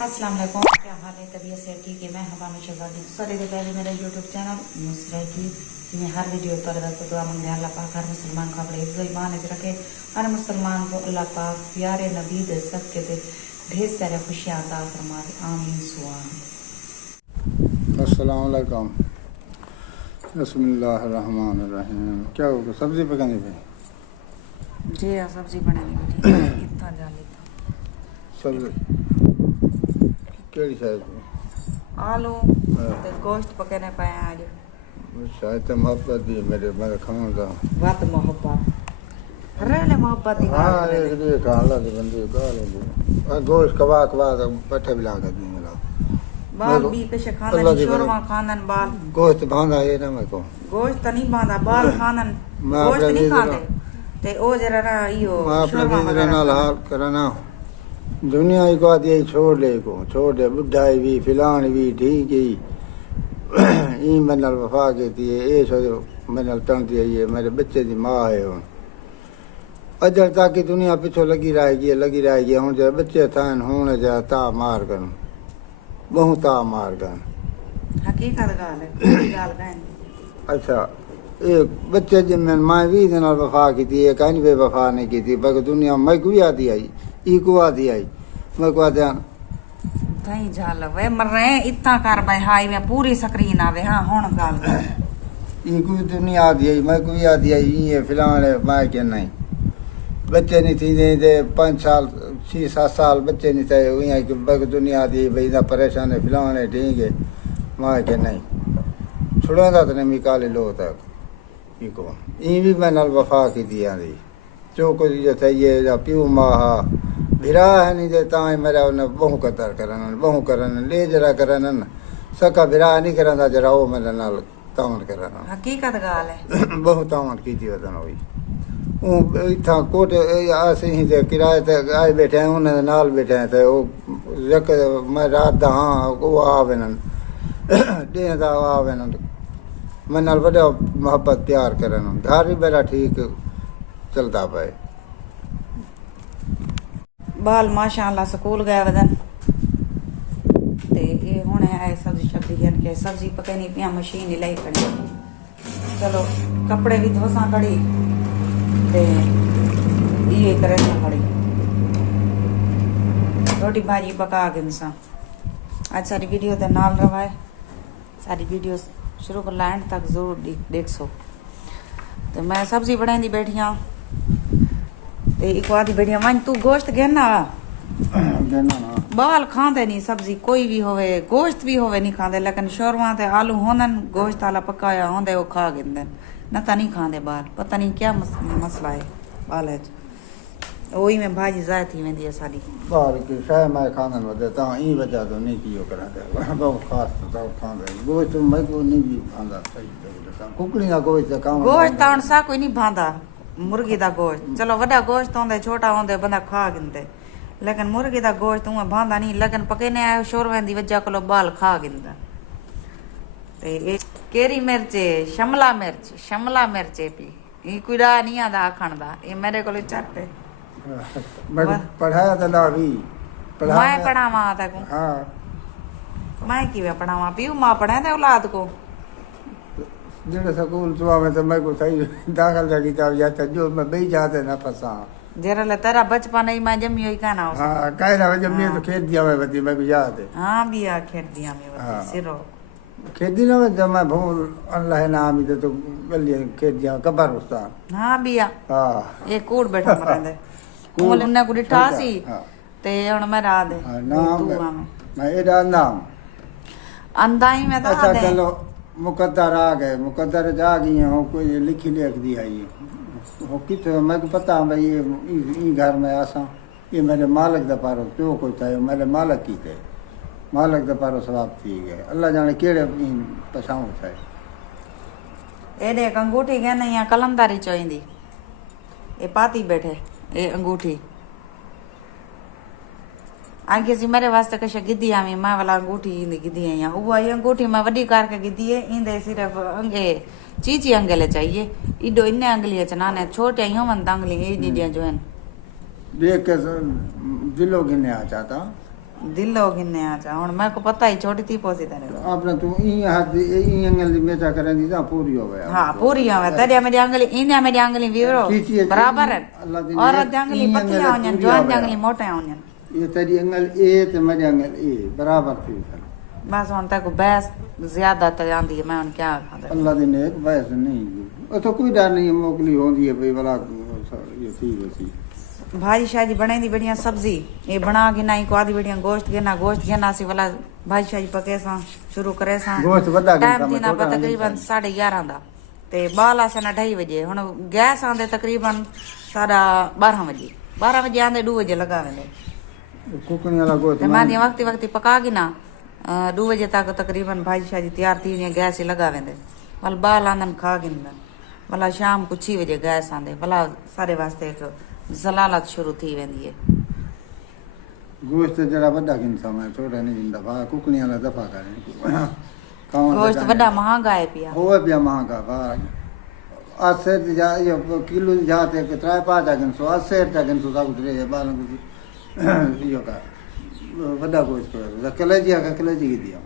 अस्सलाम वालेकुम, क्या हाल है? तबीयत से ठीक है? मैं हमारा शहबाजी सारे से पहले मेरा यूट्यूब चैनल नुसरत की मैं हर वीडियो पर दोस्तों दुआ मंगते हैं अल्लाह पाक हर मुसलमान को अपने हिफ्ज़ ईमान में रखे। हर मुसलमान को अल्लाह पाक प्यारे नबी दे सदके से ढेर सारे खुशियाँ अता फरमाए, आमीन सुआन। अस्सलाम वालेकुम। बिस्मिल्लाहिर्रहमानिर्रहीम। क्या होगा? सब्जी पकानी भाई? जी हाँ, सब्जी बनानी बेटी इतना जाली सब्जी केड़ी शायद आलू ते गोश्त पकाने पाए आज शायद तो मोहब्बत दी मेरे खाऊं दा वत मोहब्बत रहले मोहब्बत दी हाँ ये खान ला दी बंदी का ले गोश्त कवा तो पट्ठे भी लागा दी मिला बाल भी पेशे खानन शोरमा खानन बाल गोश्त बांधा ये ना मेरे को गोश्त नहीं बांधा बाल खानन मैं गोश्त अपने नहीं खाते ते ओ जरा ना इयो मैं अपने शोरमा बीजरे नाल हाल करना दुनिया ही को आती छोड़ दे बुढ़ा भी फिलान भी ठीक ही ई मनल वफा की थी ये सो मनल तंती है ये मेरे बच्चे की माँ है हूँ अजल तक की दुनिया पिछो लगी रहेगी हूँ जो बच्चे थान हूँ जा ता मार कर बहु ता मार कर हकीकत गाल है गाल कहन अच्छा एक बच्चे जिन माँ भी दिन वफा की थी कहीं बेवफा नहीं की थी बाकी दुनिया मैं को भी आती आई ई को आती आई मैं को आते थई झाल वे मर रहे इतना कर भाई हाई में पूरी स्क्रीन आवे हां हुन गाल ई को दुनिया आती आई मैं को भी आती आई ये फिलहाल मैं के नहीं बच्चे नहीं थी दे 5 साल 6-7 साल बच्चे नहीं थे वही कि बग दुनिया आती भाई ना परेशान है फिलहाल है ठीक है मैं के नहीं छुड़ाता तो नहीं काले लो तक ई को ई भी मैं नल वफा की दिया दी जो कुछ जो थे ये प्यू माह भिरा है नहीं देता है मेरा उन्हें बहु कतर करन ले जरा करन सका भिरा नहीं करना जरा वो मेरे नाल तावन करना हकीकत गाल है बहु तावन की थी वदन हुई इतना कोट ऐसे ही थे किराए थे आए बैठे हैं उन्हें नाल बैठे हैं थे वो रख मैं रात दा हाँ वो आवे न डे दा आवे न मैं नाल बड़ा मोहब्बत प्यार करन घर भी मेरा ठीक चलता पाए बाल माशाअल्लाह स्कूल गए वदन ते ये हुन है सब्जी शब्दी गन के सब्जी पकानी पिया मशीन लाई खड़ी चलो कपड़े भी धोसा खड़ी ते ये करे खड़ी रोटी भाजी पका गिनसा आज सारी वीडियो दे नाल रवाए सारी वीडियो शुरू कर एंड तक जरूर देख सो तो मैं सब्जी बनाई बैठिया ते एक आधी बढ़िया मन तू गोश्त घेना बाल खाते नहीं सब्जी कोई भी होवे गोश्त भी होवे नहीं खाते लेकिन शोरमा ते आलू होंदन गोश्त आला पकाया होंदे वो खा गिंदन न ता नहीं खाते बाल पता नहीं क्या मसला है बाल है वही में भाजी जाए थी में दिया सारी बाल की शायद मैं खाने में देता हूँ ई वजह तो नहीं कियो करा दे बहुत खास तो खाते गोश्त मैं को नहीं भी खांदा सही कुकड़ी ना गोश्त काम गोश्त ताण सा कोई नहीं भांदा मुर्गी दा गोश्त चलो वड्डा गोश्त होंदे छोटा होंदे बंदा खा गिंदे लेकिन मुर्गी दा गोश्त उं भांदा नहीं लेकिन पकेने आयो शोरवें दी वजह कोलो बाल खा गिंदा ते ए केरी मिर्च शिमला मिर्च पी ई कुड़ा नहीं आदा आखण दा ए मेरे कोले चट मैं पढ़ाया तो ना भी मैं पढ़ावा तक हाँ मैं किवे पढ़ावा पीऊ मां पढ़ाए ते औलाद को जेड़े स्कूल चुआ में तो मैं को सही दाखिल जागी था या जो मैं बई जाते ना फसा जरा ले तेरा बचपन ही मैं जमी होई का ना हां काहे ना जब मैं तो खेत दिया मैं बती मैं को याद है हां बिया खेत दिया में बती सिरो खेती ना में जब मैं भूल अल्लाह नाम ही तो गली खेत दिया कबर उस्ता हां बिया हां ये कूड़ बैठा मरंदे कूल ने कुड़ी ठासी ते हुन मैं रात दे नाम मैं एदा नाम अंदाई में तो अच्छा चलो मुकद्दर आ गए मुकद्दर जा गई हो कोई लिखी लिख दी है ये हो कित मैं को पता भाई ये घर में आसा ये मेरे मालिक दा पारो क्यों कोई था मेरे मालिक की थे मालिक दा पारो सवाब थी गए अल्लाह जाने केड़े पछाऊ थे एडे अंगूठी के नहीं या कलमदारी चोईंदी ए पाती बैठे ए अंगूठी आगे सी मेरे वास्ते कशे गिद्दी आमी मां वाला अंगूठी इंदी गिद्दी है या वो आई अंगूठी मैं वडी करके गिद्दी है इंदे सिर्फ अंगे चीची अंगले चाहिए इडो इन्ने अंगली चना ने छोटे ही होवन अंगली ए नीडिया जो है देख के दिलो गिने आ जाता दिलो गिने आ जा हुन मैं को पता ही छोटी थी पोसी तने अपना तू ई हाथ ई अंगल दी बेचा करेंदी ता पूरी हो गया हां पूरी आवे तड़े मेरी अंगली इने मेरी अंगली वीरो बराबर है और अंगली पतली होन जवान अंगली मोटे होन ये तेरी अंगल ए ते मेरी अंगल ए बराबर थी बस हुन तक बहस ज्यादा त आंदी है मैं हुन क्या खांदा अल्लाह दी नेक बहस नहीं ओ तो कोई डर नहीं मोकली होंदी है भाई भला ये थी वसी भाजी शाजी बनाई दी बढ़िया सब्जी ये बना के नाई को आधी बढ़िया गोश्त घेना सी वाला भाजी शाजी पके सा शुरू करे सा गोश्त वदा टाइम थी ना तकरीबन 11:30 दा ते बाल आसे ना 2:30 बजे हुन गैस आंदे तकरीबन 12:30 बजे 12 बजे आंदे 2 बजे लगा वेंदे कुकनी वाला गोश्त मां वक्ती पका के ना 2 बजे तक तकरीबन भाजी शाजी तैयार थी वने गैस ही लगा वेंदे वाल बाल आंदन खा गिंदा वाला शाम को 6 बजे गैस आंदे वाला सारे वास्ते एक जलालत शुरू थी वेंदी है गोश्त जरा वड्डा किनसा मैं छोटा नहीं जिंदा भा कुकनी वाला दफा करे गोश्त वड्डा महंगा है पिया होवे पिया महंगा भा आसे जा ये किलो जाते के 3-5 अगन सो आसे अगन सो सब उतरे बाल को यो का वड्डा गोश्त को कलेजी का कलेजी की दिया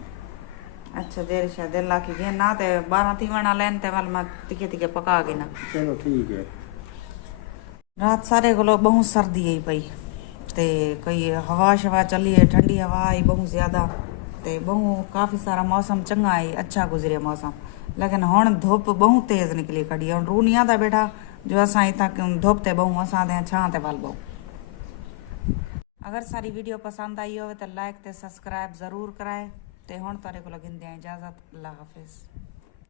अच्छा देर शायद दिल ला के ना ते 12 तीवना लेन ते वाल मा तिके पका के ना चलो ठीक है रात सारे को बहुत सर्दी है पई ते कोई हवा शवा चली है ठंडी हवा आई बहुत ज्यादा ते बहुत काफी सारा मौसम चंगा है अच्छा गुजरे मौसम लेकिन हुन धुप बहुत तेज निकली खड़ी हुन रू नहीं आता बेटा जो असा इतना धुप ते बहु असा दे छां ते वाल बहु अगर सारी वीडियो पसंद आई हो तो लाइक ते सब्सक्राइब जरूर कराए ते हुन तारे को लगिंदे इजाजत अल्लाह हाफिज।